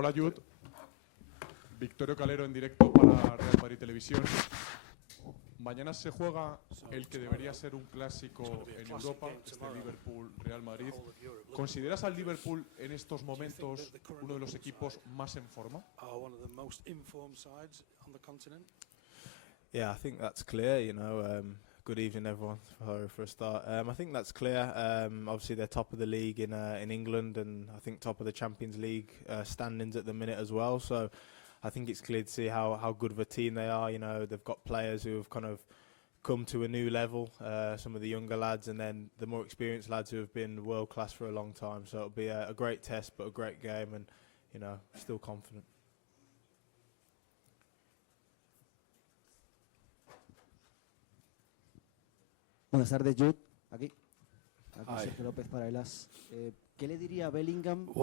Hola Jude, Victorio Calero en directo para Real Madrid Televisión. Mañana se juega el que debería ser un clásico en Europa, Liverpool-Real Madrid. ¿Consideras al Liverpool en estos momentos uno de los equipos más en forma? Yeah, I think that's clear, you know. Good evening, everyone, for a start. I think that's clear. Obviously, they're top of the league in England, and I think top of the Champions League standings at the minute as well. So I think it's clear to see how good of a team they are. You know, they've got players who have kind of come to a new level, some of the younger lads, and then the more experienced lads who have been world-class for a long time. So it'll be a great test, but a great game, and, you know, still confident. Buenas tardes, Jude. Aquí Sergio López para Elas. ¿Qué le diría a Bellingham a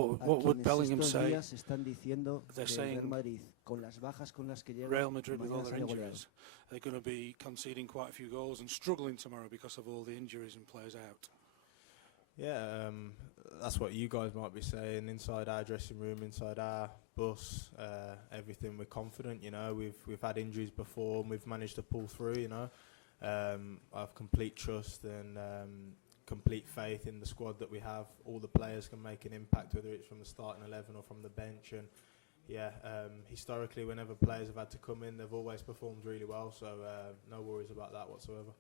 quienes estos días están diciendo que Real Madrid, con las bajas con las que llega, Real Madrid with all mañana their será goleado? injuries, they're going to be conceding quite a few goals and struggling tomorrow because of all the injuries and players out? Yeah, that's what you guys might be saying. Inside our dressing room, inside our bus, everything, we're confident. You know, we've had injuries before, and we've managed to pull through. You know, I have complete trust and complete faith in the squad that we have. All the players can make an impact, whether it's from the starting 11 or from the bench. And yeah, historically, whenever players have had to come in, they've always performed really well. So no worries about that whatsoever.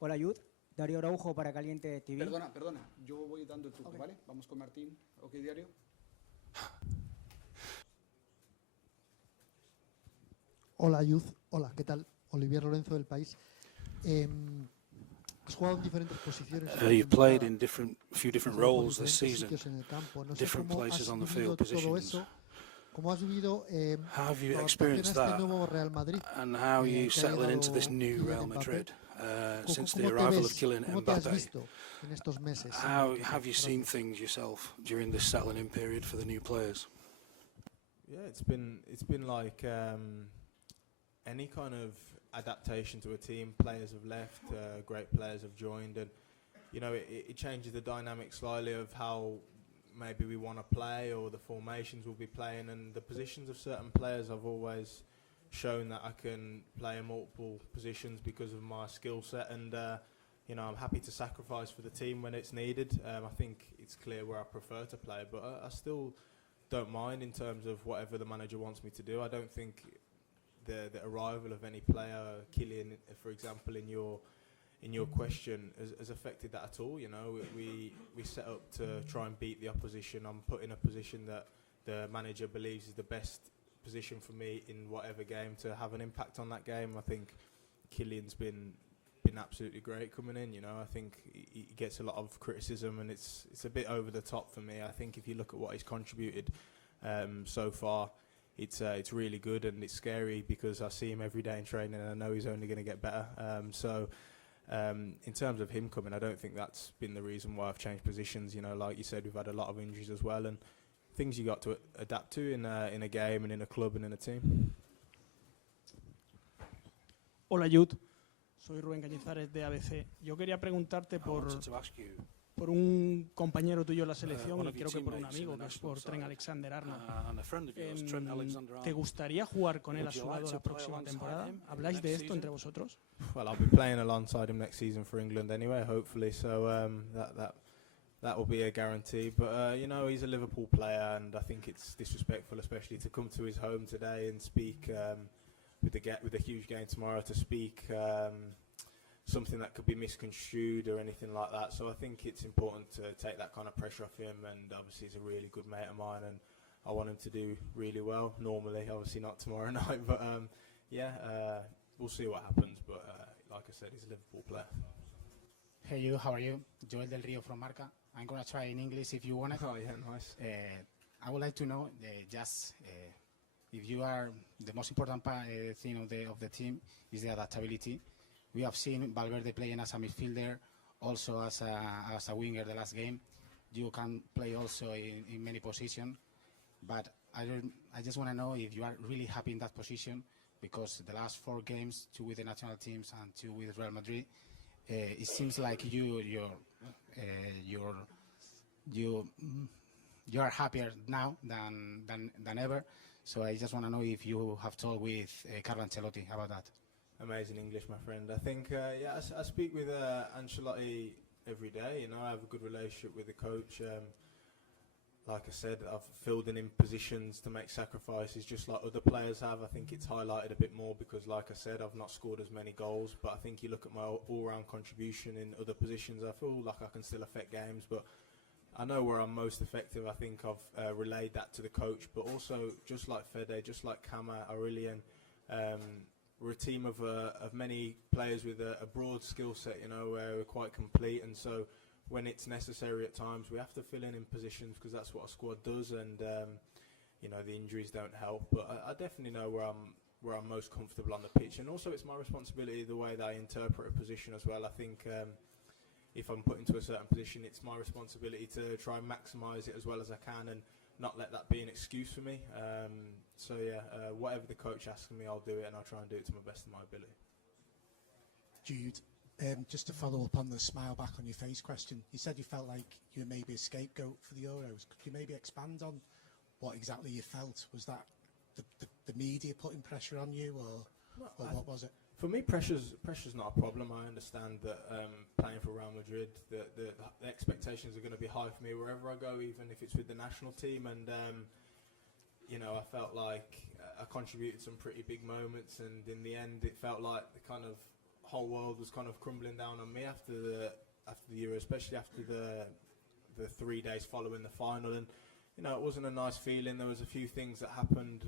Hola, Jude. Darío Araujo para Caliente TV. Perdona, yo voy dando el turno, ¿vale? Vamos con Martín. Ok, Diario. Hola, Jude. Hola, ¿qué tal? Olivier Lorenzo del País. Has jugado en diferentes posiciones. You've played in few different roles this season, different places on the field, positions. ¿Cómo has vivido how have you experienced that, and how are you settling into this new Real Madrid since the arrival of Kylian Mbappe? How have you seen things yourself during this settling-in period for the new players? Yeah, it's been like any kind of adaptation to a team. Players have left, great players have joined, and you know it changes the dynamic slightly of how maybe we want to play or the formations we'll be playing, and the positions of certain players. I've always shown that I can play in multiple positions because of my skill set, and you know, I'm happy to sacrifice for the team when it's needed. I think it's clear where I prefer to play, but I still don't mind in terms of whatever the manager wants me to do. I don't think the arrival of any player, Kylian, for example, in your question, has affected that at all. You know, we set up to try and beat the opposition. I'm put in a position that the manager believes is the best position for me in whatever game to have an impact on that game. I think Kylian's been absolutely great coming in. You know, I think he gets a lot of criticism, and it's a bit over the top for me. I think if you look at what he's contributed so far, it's really good, and it's scary because I see him every day in training and I know he's only going to get better. In terms of him coming, I don't think that's been the reason why I've changed positions. You know, like you said, we've had a lot of injuries as well, and things you got to adapt to in a game and in a club and in a team. Hola, Jude. Soy Rubén Cañizares de ABC. Yo quería preguntarte por un compañero tuyo en la selección y creo que por un amigo, que es por Trent Alexander-Arnold. ¿Te gustaría jugar con él a su lado la próxima temporada? ¿Habláis de esto entre vosotros? Well, I'll be playing alongside him next season for England anyway, hopefully. So that will be a guarantee. But you know, he's a Liverpool player, and I think it's disrespectful, especially to come to his home today and speak with the huge game tomorrow, to speak something that could be misconstrued or anything like that. So I think it's important to take that kind of pressure off him, and obviously he's a really good mate of mine, and I want him to do really well. Normally, obviously not tomorrow night, but we'll see what happens. But like I said, he's a Liverpool player. Hey, you, how are you? Joel Del Rio from Marca. I'm going to try in English if you want it. Oh, yeah, nice. I would like to know if you are the most important thing of the team is the adaptability. We have seen Valverde playing as a midfielder, also as a winger the last game. You can play also in many positions, but I just want to know if you are really happy in that position, because the last 4 games, 2 with the national teams and 2 with Real Madrid, it seems like your you are happier now than ever. So I just want to know if you have talked with Carlo Ancelotti about that. Amazing English, my friend. I think, I speak with Ancelotti every day. You know, I have a good relationship with the coach. Like I said, I've filled in positions to make sacrifices just like other players have. I think it's highlighted a bit more because, like I said, I've not scored as many goals. But I think you look at my all-round contribution in other positions, I feel like I can still affect games. But I know where I'm most effective. I think I've relayed that to the coach. But also, just like Fede, just like Kama, Aurelian, we're a team of many players with a broad skill set, you know, where we're quite complete. And so when it's necessary at times, we have to fill in positions because that's what a squad does. And, you know, the injuries don't help. But I definitely know where I'm most comfortable on the pitch. And also it's my responsibility the way that I interpret a position as well. I think if I'm put into a certain position, it's my responsibility to try and maximise it as well as I can and not let that be an excuse for me. So yeah, whatever the coach asks me, I'll do it, and I'll try and do it to my best of my ability. Jude, just to follow up on the smile back on your face question, you said you felt like you were maybe a scapegoat for the Euros. Could you maybe expand on what exactly you felt? Was that the media putting pressure on you, or what was it? For me, pressure's not a problem. I understand that playing for Real Madrid, the expectations are going to be high for me wherever I go, even if it's with the national team. And you know, I felt like I contributed some pretty big moments, and in the end, it felt like the kind of whole world was kind of crumbling down on me after the Euro, especially after the 3 days following the final. And you know, it wasn't a nice feeling. There was a few things that happened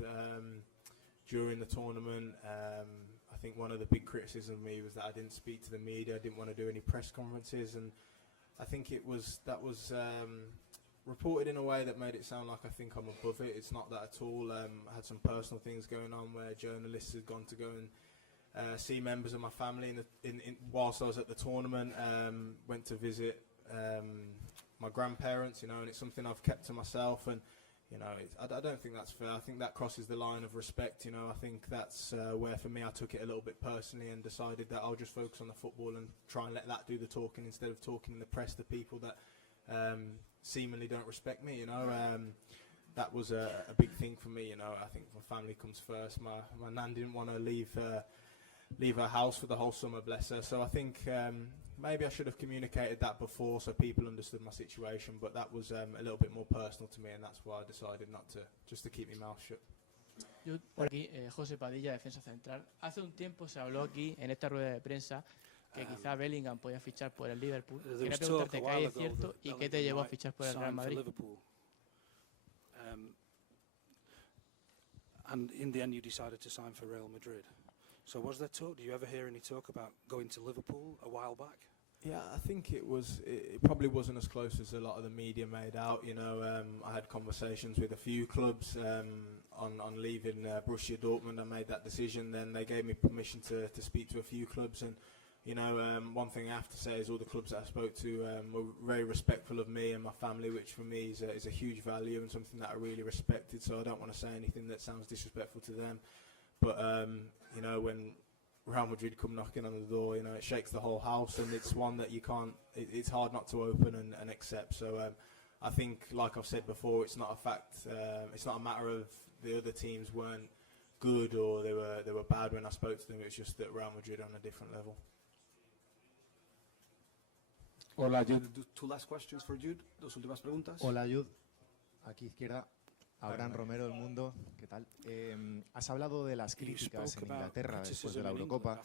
during the tournament. I think one of the big criticisms of me was that I didn't speak to the media. I didn't want to do any press conferences, and I think that was reported in a way that made it sound like I think I'm above it. It's not that at all. I had some personal things going on where journalists had gone to go and see members of my family whilst I was at the tournament. Went to visit my grandparents, you know, and it's something I've kept to myself. And you know, I don't think that's fair. I think that crosses the line of respect. You know, I think that's where, for me, I took it a little bit personally and decided that I'll just focus on the football and try and let that do the talking instead of talking in the press to people that seemingly don't respect me. You know, that was a big thing for me. You know, I think my family comes first. My nan didn't want to leave her house for the whole summer, bless her. So I think maybe I should have communicated that before so people understood my situation, but that was a little bit more personal to me, and that's why I decided just to keep my mouth shut. Por aquí, José Padilla, defensa central. Hace un tiempo se habló aquí, en esta rueda de prensa, que quizá Bellingham podía fichar por el Liverpool. Quería preguntarte qué hay de cierto y qué te llevó a fichar por el Real Madrid. And in the end, you decided to sign for Real Madrid. So was there talk? Did you ever hear any talk about going to Liverpool a while back? Yeah, I think it probably wasn't as close as a lot of the media made out. You know, I had conversations with a few clubs on leaving Borussia Dortmund. I made that decision. Then they gave me permission to speak to a few clubs. And, you know, one thing I have to say is all the clubs that I spoke to were very respectful of me and my family, which for me is a huge value and something that I really respected. So I don't want to say anything that sounds disrespectful to them. But, you know, when Real Madrid come knocking on the door, you know, it shakes the whole house, and it's one that you can't, it's hard not to open and accept. So I think, like I've said before, it's not a fact, it's not a matter of the other teams weren't good or they were bad when I spoke to them. It's just that Real Madrid are on a different level. Hola, Jude. Two last questions for Jude. Dos últimas preguntas. Hola, Jude. Aquí izquierda. Abraham Romero, El Mundo, ¿qué tal? Has hablado de las críticas en Inglaterra después de la Eurocopa,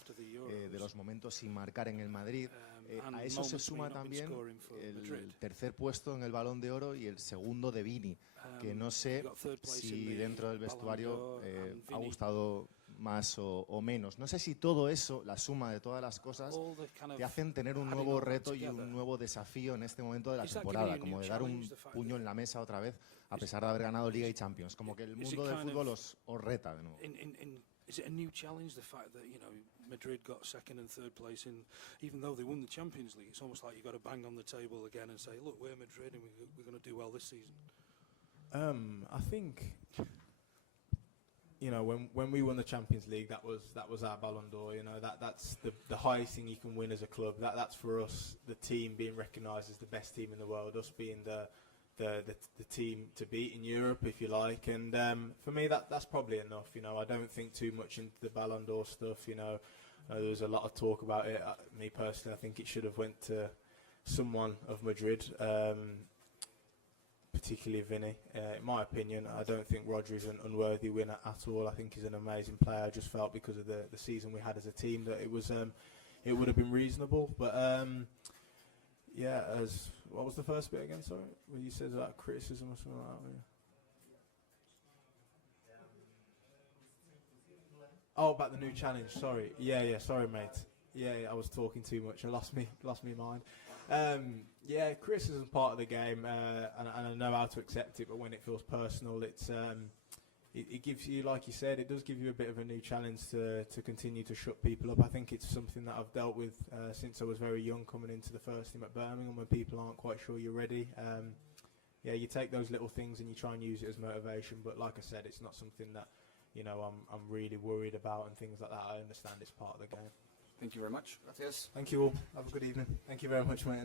de los momentos sin marcar en el Madrid. A eso se suma también el tercer puesto en el Balón de Oro y el segundo de Vini, que no sé si dentro del vestuario ha gustado más o menos. No sé si todo eso, la suma de todas las cosas, te hacen tener un nuevo reto y un nuevo desafío en este momento de la temporada, como de dar un puño en la mesa otra vez, a pesar de haber ganado Liga y Champions. Como que el mundo del fútbol os reta de nuevo. Is it a new challenge, the fact that, you know, Madrid got second and third place, and even though they won the Champions League, it's almost like you've got to bang on the table again and say, look, we're Madrid and we're going to do well this season? I think, you know, when we won the Champions League, that was our Ballon d'Or. You know, that's the highest thing you can win as a club. That's for us, the team being recognised as the best team in the world. Us being the the team to beat in Europe, if you like. And for me, that's probably enough. You know, I don't think too much into the Ballon d'Or stuff. You know, there was a lot of talk about it. Me personally, I think it should have went to someone of Madrid, particularly Vinny. In my opinion, I don't think Rodri's an unworthy winner at all. I think he's an amazing player. I just felt because of the season we had as a team that it was it would have been reasonable. But yeah, what was the first bit again? Sorry, when you said about criticism or something like that. Oh, about the new challenge. Sorry. Yeah. Sorry, mate. Yeah, I was talking too much. I lost me mind. Yeah, criticism's part of the game, and I know how to accept it. But when it feels personal, it gives you, like you said, it does give you a bit of a new challenge to continue to shut people up. I think it's something that I've dealt with since I was very young, coming into the first team at Birmingham, when people aren't quite sure you're ready. Yeah, you take those little things and you try and use it as motivation. But like I said, it's not something that, you know, I'm really worried about and things like that. I understand it's part of the game. Thank you very much. Gracias. Thank you all. Have a good evening. Thank you very much, mate.